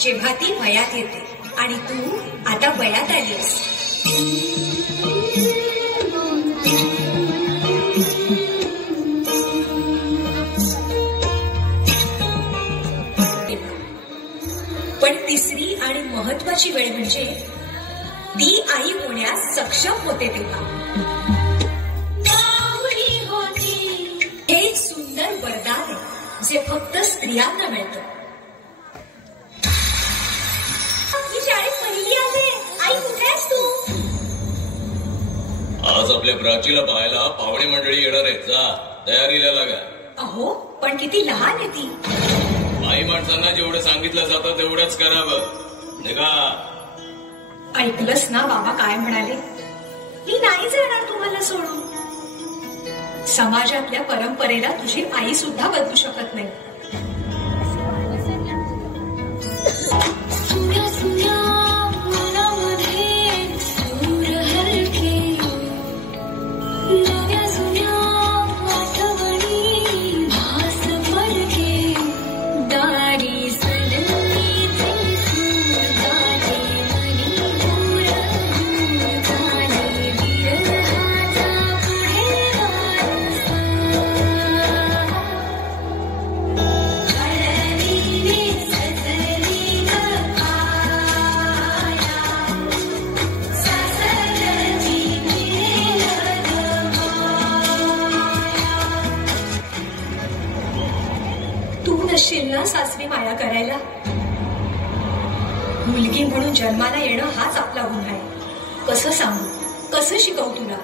जेव्हा ती वयात येते आणि तू आता वयात आलीस. पण तिसरी आणि महत्वाची वेळ म्हणजे ती आई होण्यास सक्षम होते तेव्हा. हे एक सुंदर वरदान आहे जे फक्त स्त्रियांना मिळतं. ही शाळेत पहिली आले. आई कुठे आहेस तू? आज आपल्या प्राचीला पाहायला पाहुणे मंडळी येणार आहेत. जा तयारीला लागा. अहो पण किती लहान आहे ती. आई माणसांना जेवढं सांगितलं जातं तेवढंच करावं. निघा. ऐकलंस ना बाबा काय म्हणाले? मी नाही जाणार तुम्हाला सोडून. समाजातल्या परंपरेला तुझी आई सुद्धा बदलू शकत नाही. ना सासवी माया करायला. मुलगी म्हणून जन्माला येणं हाच आपला गुन्हा आहे. कसं सांगू, कसं शिकवू तुला?